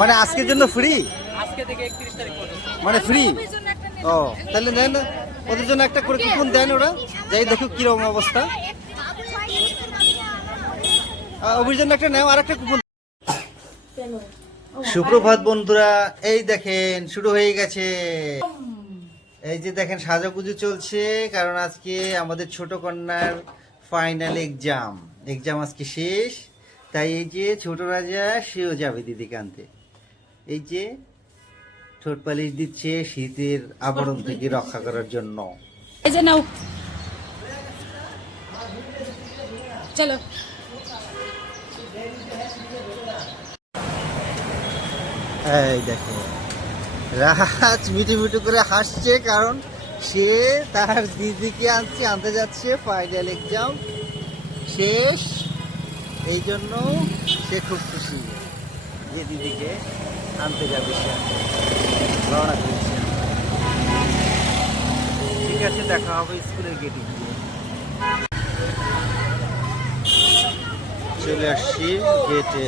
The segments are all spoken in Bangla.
মানে আজকের জন্য ফ্রি আজকে থেকে একত্রিশ তারিখ পর্যন্ত। মানে ফ্রি ও তাহলে নেন ওদের জন্য একটা করে কুপন দেন ওরা। যাই দেখুক কীরকম অবস্থা। ওদের জন্য একটা নেও আর একটা কুপন। সুপ্রভাত বন্ধুরা এই দেখেন শুরু হয়ে গেছে। এই যে দেখেন সাজাগুজু চলছে কারণ আজকে আমাদের ছোট কন্যার ফাইনাল এক্সাম এক্সাম আজকে শেষ। তাই এই যে ছোট রাজা সেও যাবে দিদিকে আনতে এই যে ঠোঁট পালিশ দিচ্ছে শীতের আবরণ থেকে রক্ষা করার জন্য। এই যে নাও। চলো। এই দেখো রাজ মিটু মিটু করে হাসছে কারণ সে তার দিদিকে আনছে আনতে যাচ্ছে ফাইনাল এক্সাম শেষ। এই জন্য সে খুব খুশি যে দিদিকে আনতে যাবে সে। রওনা করেছে ঠিক আছে দেখা হবে স্কুলের গেটে গিয়ে। চলে আসছি গেটে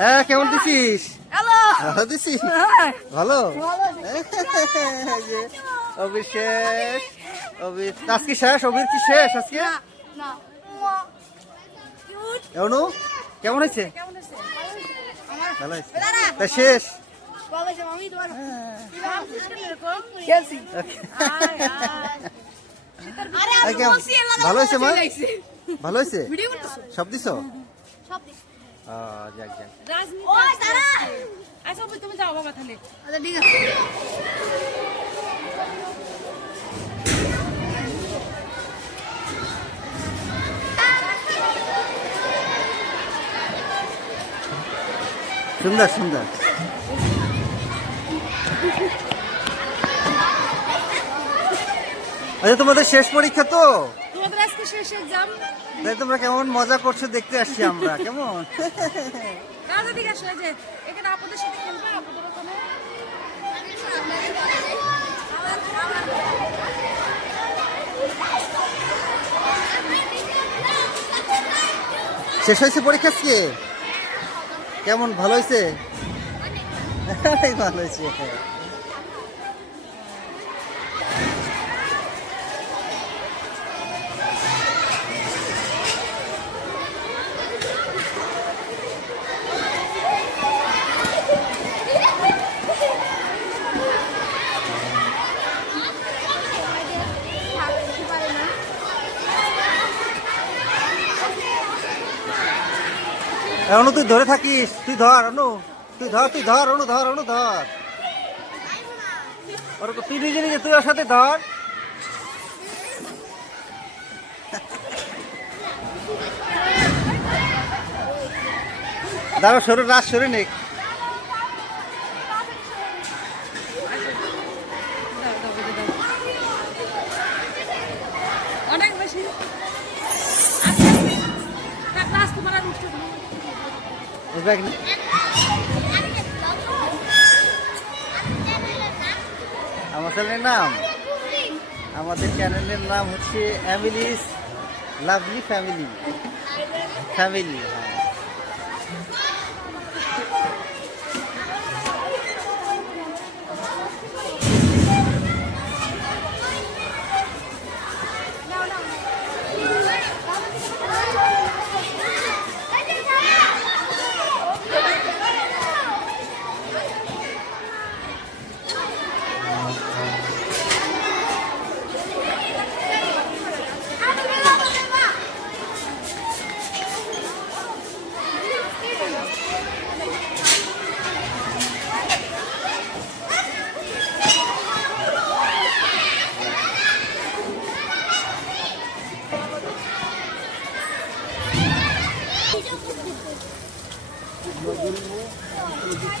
হ্যাঁ কেমন দিছিস? ভালো দিছিস? ভালো? এই যে অবিশেষ অবি আজকে শেষ? অবির কি শেষ আজকে? অনু কেমন হয়েছে? ভালো হয়েছে। তা শেষ? ভালো হয়েছে মা? ভালো হয়েছে? সব দিছ? যাক যাক। আচ্ছা তুমি যাও বাবা তাহলে। সুন্দর সুন্দর। আচ্ছা তোমাদের শেষ পরীক্ষা তো? তোমাদের আজকে শেষ এক্সাম তাই তোমরা কেমন মজা করছ দেখতে আসছি আমরা কেমন? রাজা দিকে আসো যে এখানে আপনাদের সাথে খেলবে আপনাদের ওখানে। শেষ হয়েছে পরীক্ষা আজকে? কেমন ভালো হয়েছে অনেক। ভালো হয়েছে অনু, তুই ধরে থাকিস। তুই ধর, অনু। তুই ধর তুই ধর, অনু ধর অনু, ধর। তুই নিজে নিজে, তুই ওর সাথে ধর। দাঁড়া, সরে রাত সরে নেক অনেক বেশি আজকে ক্লাস তোমার আর উঠতে দিই ব্যাগ আমার চ্যানেলের নাম? আমাদের চ্যানেলের নাম হচ্ছে অ্যামিলিস লাভলি ফ্যামিলি ফ্যামিলি হ্যাঁ।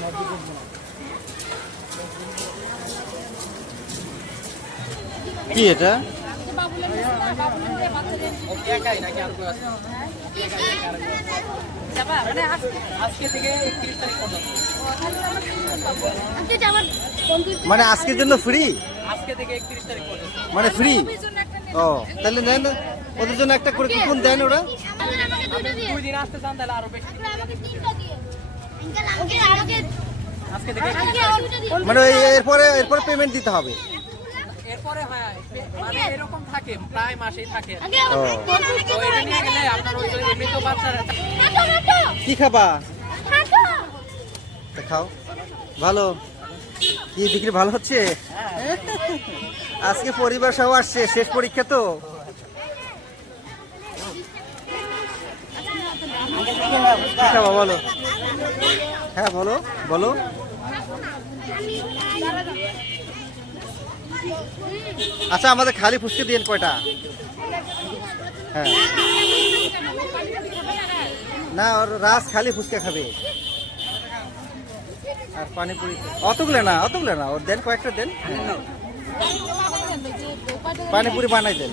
আছে যাবা মানে আজকে আজকে থেকে একত্রিশ তারিখ পর্যন্ত মানে আজকের জন্য ফ্রি আজকে থেকে একত্রিশ তারিখ মানে ফ্রি ও তাহলে নেন ওদের জন্য একটা করে কুপন দেন ওরা। আঙ্কেল আমাকে দুটো দিয়ে। দুই দিন আসতে চান তাহলে আরও বেশি। মানে ওই এরপরে এরপরে পেমেন্ট দিতে হবে। এরপরে হ্যাঁ মানে এরকম থাকে প্রায় মাসেই থাকে। কি খাবা? খাও। ভালো। কি বিক্রি ভালো হচ্ছে? আজকে পরিবার সহ আসছে শেষ পরীক্ষা তো। বলো। হ্যাঁ বলো বলো। আচ্ছা আমাদের খালি ফুসকে দিন কয়টা? হ্যাঁ। না, ওর রাস খালি ফুচকা খাবে। আর পানিপুরি। অতগুলো না অতগুলো না, ওর দেন কয়েকটা দেন। হ্যাঁ। পানিপুরি বানাই দেন।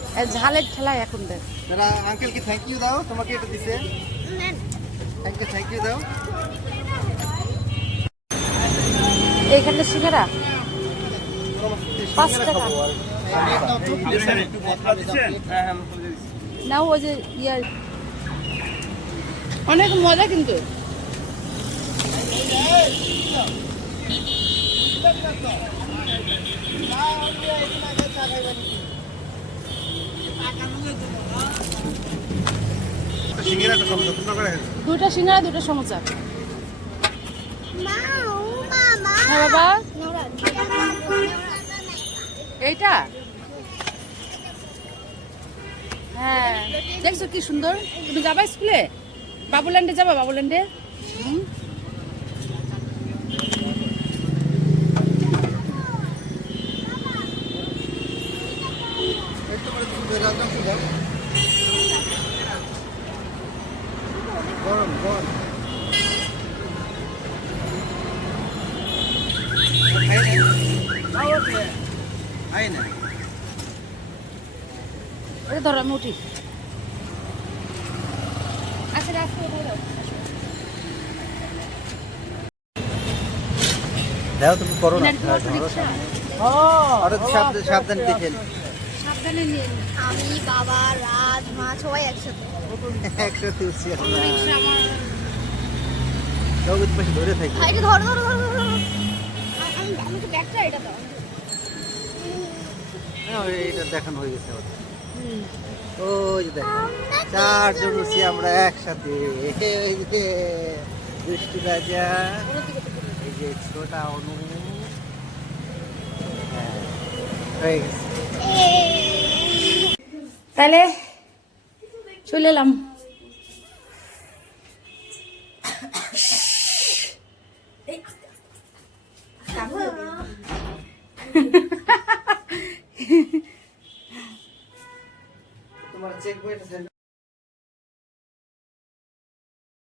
ঝালের ঠেলা এখন দেখ থ্যাংক ইউ দাও তোমাকে এটা দিছে। থ্যাংক ইউ থ্যাংক ইউ দাও। এইখানে সিঙ্গারা পাঁচ টাকা। না ওই যে ইয়ার। অনেক মজা কিন্তু। দুটা সিঙ্গারা দুটা সমোসা। হ্যাঁ এইটা? হ্যাঁ। দেখছ কি সুন্দর? তুমি যাবা স্কুলে? বাবুল্যান্ডে যাবা বাবুল্যান্ডে হুম? একটু করে তুমি রাজনাম দাও গরম গরম খাই না। এটা ধরো আমি উঠি আচ্ছা রাখো দাও তুমি করো। না অটো সাবধান সাবধান দেখেন সাবধানে নিয়ে নিন। আমি বাবা রাজ মা সবাই একসাথে। একসাথে উঠছি পাশে ধরে থাকি। এটা ধরো ধরো ধরো ধরো আমি আমি তো ব্যাগটা এটা দাও। এটা দেখানো হয়ে গেছে ওই যে দেখেন চারজন উঠছি আমরা একসাথে। বৃষ্টি রাজা এই যে ছোটা অনু। হয়ে গেছে। তাহলে চলে এলাম তোমার চেক বইটা